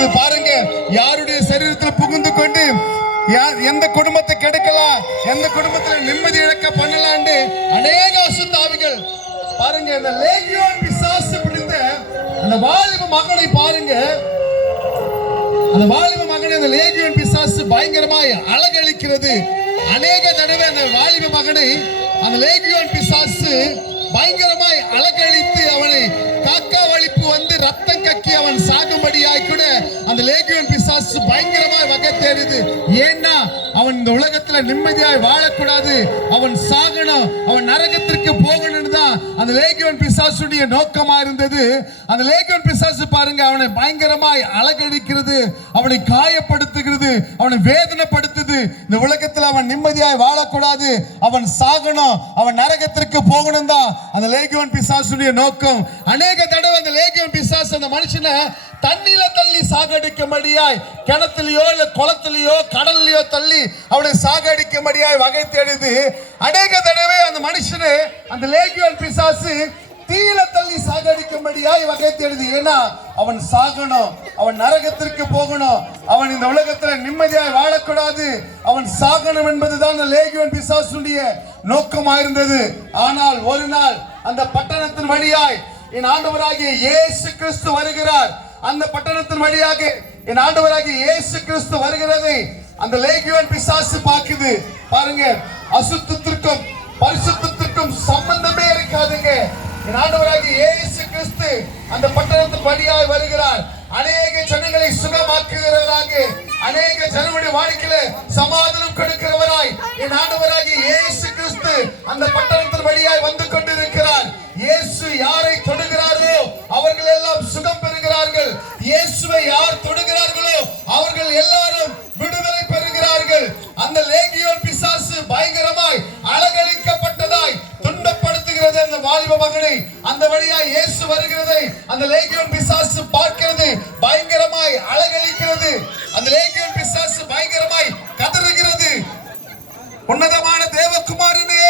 இருக்கிறது. பாருங்க, யாருடைய சரீரத்தில் புகுந்து கொண்டு எந்த குடும்பத்தை கெடுக்கலாம், எந்த குடும்பத்தில் நிம்மதி இழக்க பண்ணலான்னு அநேக அசுத்தாவிகள். பாருங்க, இந்த லேகியோன் பிசாசு பிடித்த அந்த வாலிப மகனை பாருங்க, அந்த வாலிப மகனை அந்த லேகியோன் பிசாசு பயங்கரமாய் அழகழிக்கிறது. அநேக தடவை அந்த வாலிப மகனை அந்த லேகியோன் பிசாசு பயங்கரமாய் அழகழித்து அவனை காக்கா வலிப்பு வந்து ரத்தம் கக்கி அவன் சாகும்படியாய் கூட அந்த லேகியோன் பிசாசு பயங்கரமாய் வகை தேடுது. ஏன்னா அவன் இந்த உலகத்துல நிம்மதியாய் வாழக்கூடாது, அவன் சாகணும், அவன் நரகத்திற்கு போகணும்னு தான் அந்த லேகியோன் பிசாசுடைய நோக்கமா இருந்தது. அந்த லேகியோன் பிசாசு பாருங்க, அவனை பயங்கரமாய் அழகழிக்கிறது, அவனை காயப்படுத்துகிறது, அவனை வேதனைப்படுத்துது. இந்த உலகத்துல அவன் நிம்மதியாய் வாழக்கூடாது, அவன் சாகணும், அவன் நரகத்திற்கு போகணும் தான் அந்த லேகியோன் பிசாசுடைய நோக்கம். அநேக தடவை அந்த லேகியோன் பிசாசு அந்த மனுஷனை தண்ணில தள்ளி சாகடிக்கும்படியாய், கிணத்துலயோ இல்ல குளத்திலேயோ கடல்லையோ தள்ளி அவனை சாகடிக்கும்படியாய் வகை தேடுது. அநேக தடவை அந்த மனுஷனை அந்த லேகியோன் பிசாசு தீயில தள்ளி சாகடிக்கும்படியாய் வகை தேடுது. ஏன்னா அவன் சாகணும், அவன் நரகத்திற்கு போகணும், அவன் இந்த உலகத்துல நிம்மதியாய் வாழக்கூடாது, அவன் சாகணும் என்பதுதான் லேகியோன் பிசாசுடைய நோக்கமாயிருந்தது. ஆனால் ஒரு நாள் அந்த பட்டணத்தின் வழியாய் என் ஆண்டவராகிய இயேசு கிறிஸ்து வருகிறார். அந்த பட்டணத்தின் வழியாக என் ஆண்டவராகிய இயேசு கிறிஸ்து வருகிறதை அந்த லேகியோன் பிசாசு பார்க்குது. பாருங்க, அசுத்தத்திற்கும் பரிசுத்தத்திற்கும் சம்பந்தமே இருக்காதுங்க. என் ஆண்டவராகிய இயேசு கிறிஸ்து அந்த பட்டணத்தின் வழியாய் வருகிறார். அநேக ஜனங்களை சுகமாக்குகிறவராக, அநேக ஜனங்களுடைய வாழ்க்கையில சமாதானம் கொடுக்கிறவராய் என் ஆண்டவராகிய இயேசு கிறிஸ்து அந்த பட்டணத்தின் வழியாய் வந்து கொண்டிருக்கிறார். இயேசு யாரை தொடுகிறார்களோ அவர்கள் எல்லாம் சுகம் பெறுகிறார்கள். இயேசுவை யார் தொடுகிறார்களோ அவர்கள் எல்லாரும் விடுதலை பெறுகிறார்கள். அந்த லேகியோன் பிசாசு பயங்கரமாய் அழகழிக்கப்பட்டதாய் துன்பப்படுத்துகிறது அந்த வாலிப மகனை. அந்த வழியாய் இயேசு வருகிறதை அந்த லேகியோன் பிசாசு பார்க்கிறது, பயங்கரமாய் அழகழிக்கிறது. அந்த லேகியோன் பிசாசு பயங்கரமாய் கதறுகிறது, உன்னதமான தேவகுமாரனே,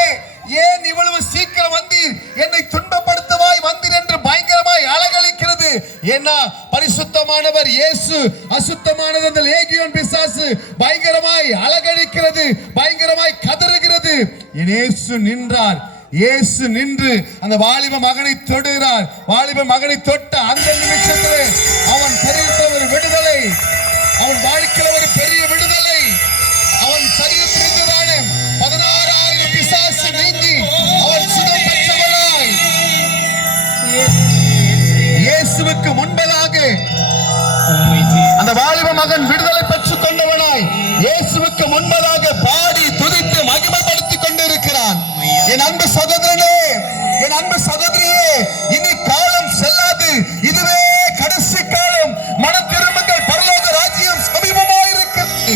ஏன் இவ்வளவு சீக்கிரம் வந்தீர், என்னை துன்பப்படுத்தவாய் வந்தீர் என்று பயங்கரமாய் அழகழிக்கிறது. ஏன்னா பரிசுத்தமானவர் இயேசு, அசுத்தமானது அந்த லேகியோன் பிசாசு பயங்கரமாய் அழகழிக்கிறது, பயங்கரமாய் கதறுகிறது. இயேசு நின்றார். இயேசு நின்று அந்த வாலிப மகனை தொடுகிறார். வாலிப மகனை தொட்ட அந்த நிமிஷத்திலே அவன் பெரிய ஒரு விடுதலை, அவன் வாழ்க்கையில் ஒரு பெரிய விடுதலை. அவன் சரீரத்தில் இருந்ததான 16,000 பிசாசு நீங்கி அவன் சுகம் பெற்றவனாய் இயேசுவுக்கு முன்பதாக அந்த வாலிப மகன் விடுதலை பெற்றுக் கொண்டவனாய் இயேசுவுக்கு முன்பதாக பாடி துதித்து மகிமைப்படுத்திக் கொண்டிருக்கிறான். என் அன்பு சகோதரனே, என் அன்பு சகோதரியே, இனி காலம் செல்லாது, இதுவே கடைசி காலம். மனம் திரும்புங்கள், பரலோக ராஜ்யம் சமீபமாயிருக்கிறது.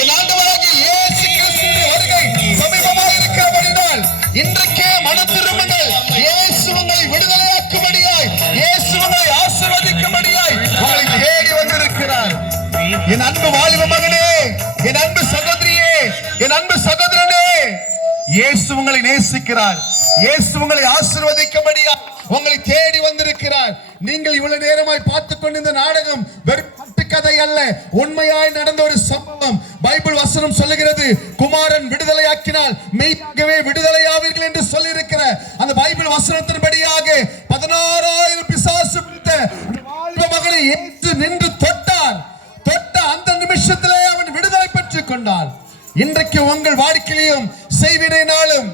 என் ஆண்டவராகிய இயேசு கிறிஸ்துவின் வருகை சமீபமாயிருக்கிறபடியால் இன்றைக்கே மனம் திரும்புங்கள். இயேசு உங்களை விடுதலையாக்கும்படியாய், இயேசு உங்களை ஆசீர்வதிக்கும்படியாய் உங்களை தேடி வந்திருக்கிறார். என் அன்பு வாலிப மகனே, என் அன்பு சகோதரியே, என் அன்பு சகோதரனே, இயேசு உங்களை நேசிக்கிறார். இயேசு உங்களை ஆசீர்வதிக்கும்படியா உங்களை தேடி வந்திருக்கிறார். நீங்கள் இவ்வளவு நேரமாய் பார்த்துக் கொண்டிருந்த நாடகம் வெறும் கதை அல்ல, உண்மையாய் நடந்த ஒரு சம்பவம். பைபிள் வசனம் சொல்லுகிறது, குமாரன் விடுதலையாக்கினால் மெய்யாகவே விடுதலையாவீர்கள் என்று சொல்லி இருக்கிற அந்த பைபிள் வசனத்தின்படியாக 16,000 பிசாசு பிடித்த மகனை இயேசு நின்று தொட்டார். தொட்ட அந்த நிமிஷத்திலே அவன் விடுதலை பெற்றுக் கொண்டான். இன்றைக்கு உங்கள் வாழ்க்கையிலும் செய்வினையினாலும்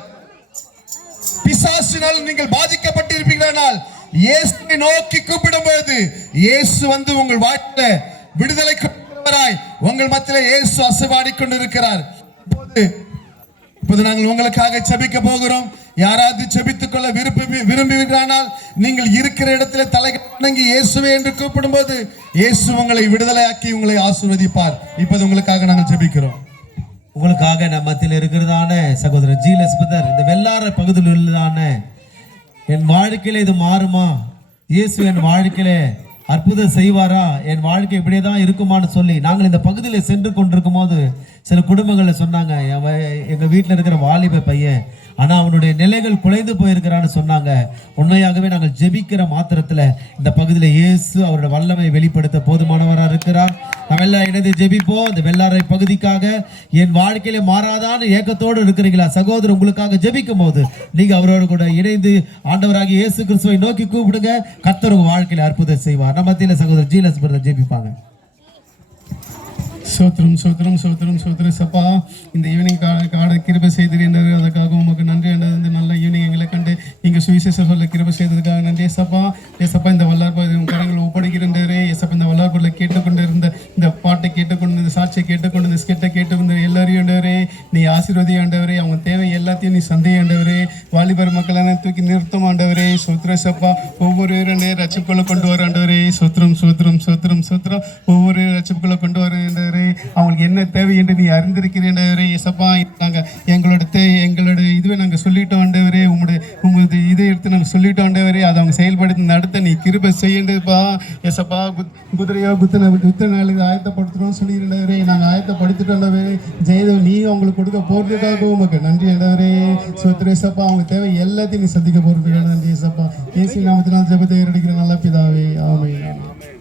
பிசாசினாலும் நீங்கள் பாதிக்கப்பட்டிருப்பீர்களானால் இயேசுவை நோக்கி கூப்பிடும்போது இயேசு வந்து உங்கள் வாழ்க்கையில விடுதலை கொடுக்கிறவராய் உங்கள் மத்தியிலே இயேசு அசைவாடிக் கொண்டிருக்கிறார். இப்போது நாங்கள் உங்களுக்காக ஜெபிக்க போகிறோம். யாராவது ஜெபித்துக் கொள்ள விரும்புகிறானால் நீங்கள் இருக்கிற இடத்துல தலை வணங்கி இயேசுவே என்று கூப்பிடும்போது இயேசு உங்களை விடுதலையாக்கி உங்களை ஆசீர்வதிப்பார். இப்போது உங்களுக்காக நாங்கள் ஜெபிக்கிறோம். உங்களுக்காக நம்ம மத்தியில் இருக்கிறதான சகோதரர் ஜீலஸ் பிரதர், இந்த வெள்ளார பகுதியில் உள்ளதான என் வாழ்க்கையில இது மாறுமா, இயேசு என் வாழ்க்கையில அற்புதம் செய்வாரா, என் வாழ்க்கை இப்படியே தான் இருக்குமான்னு சொல்லி நாங்கள் இந்த பகுதியில் சென்று கொண்டிருக்கும் போது சில குடும்பங்களில் சொன்னாங்க, எங்கள் வீட்டில் இருக்கிற வாலிப பையன் ஆனால் அவனுடைய நிலைகள் குலைந்து போயிருக்கிறான்னு சொன்னாங்க. உண்மையாகவே நாங்கள் ஜெபிக்கிற மாத்திரத்தில் இந்த பகுதியில் இயேசு அவருடைய வல்லமை வெளிப்படுத்த போதுமானவராக இருக்கிறார். நம்ம எல்லாம் இணைந்து ஜெபிப்போம். இந்த வெள்ளாரை பகுதிக்காக என் வாழ்க்கையில மாறாதான்னு ஏக்கத்தோடு இருக்கிறீங்களா சகோதரர், உங்களுக்காக ஜெபிக்கும் போது நீங்க அவரோடு கூட இணைந்து ஆண்டவராகிய இயேசு கிறிஸ்துவை நோக்கி கூப்பிடுங்க. கர்த்தர் உங்க வாழ்க்கையில அற்புதம் செய்வார். நம்ம மத்தியில சகோதரர் ஜீலஸ் பிரதர் ஜெபிப்பாங்க. சோத்திரம் சோத்திரம் சோத்திரம் சோத்திரம் சப்பா, இந்த ஈவினிங் காட கிருபை செய்திருந்தாரு, அதுக்காக உமக்கு நன்றி. இந்த நல்ல ஈவினிங் எங்களை கண்டு இங்கே சுவிசேஷ சொல்ல கிருபை செய்ததுக்காக நன்றி ஏசப்பா. ஏசப்பா, இந்த வல்லார்பாடு கரங்களை ஒப்படைக்கின்றே ஏசப்பா. இந்த வல்லார்பாடில் கேட்டுக்கொண்டு இருந்த இந்த பாட்டை கேட்டுக்கொண்டு இந்த சாட்சியை கேட்டுக்கொண்டு இந்த ஸ்கிட்டை கேட்டுக்கொண்டு எல்லாரையும் ஆண்டவரே நீ ஆசீர்வதி ஆண்டவரே. அவங்க தேவை எல்லாத்தையும் நீ சந்தை ஆண்டவரே. வாலிபர் மக்களான தூக்கி நிறுத்தம் ஆண்டவரே. சோத்திர சப்பா, ஒவ்வொரு ரட்சிப்புகளை கொண்டு வர ஆண்டவரே. சோத்திரம் சோத்திரம் சோத்திரம் சோத்திரம், ஒவ்வொரு ரட்சிப்புகளை கொண்டு வர ஆண்டவரே. அவங்களுக்கு என்ன தேவை என்று நீ அறிந்திருக்கிறேன் ஏசப்பா. நாங்கள் எங்களோட இதுவே நாங்கள் சொல்லிட்டோம் ஆண்டவரே. உங்களது இதை எடுத்து நாங்கள் சொல்லிட்டோம் ஆண்டவரே. அதை அவங்க செயல்படுத்தி நடத்த நீ கிருபை செய்யண்டப்பா ஏசப்பா. குதிரையோ குத்த நாளுக்கு ஆயத்தப்படுத்துகிறோம் சொல்லியிருந்தவரே. நாங்கள் ஆயத்தப்படுத்திட்டோம் ஜெயதேவ், நீ அவங்களுக்கு கொடுக்க போகிறதுக்காக உமக்கு நன்றி ஆண்டவரே. சோத்திரேசப்பா, அவங்க தேவை எல்லாத்தையும் நீ சந்திக்க போகிறதுக்காக நன்றி ஏசப்பா. ஏசி நாமத்தினால் ஜெபத்தை ஏறடிக்கிற நல்ல பிதாவே, ஆமென்.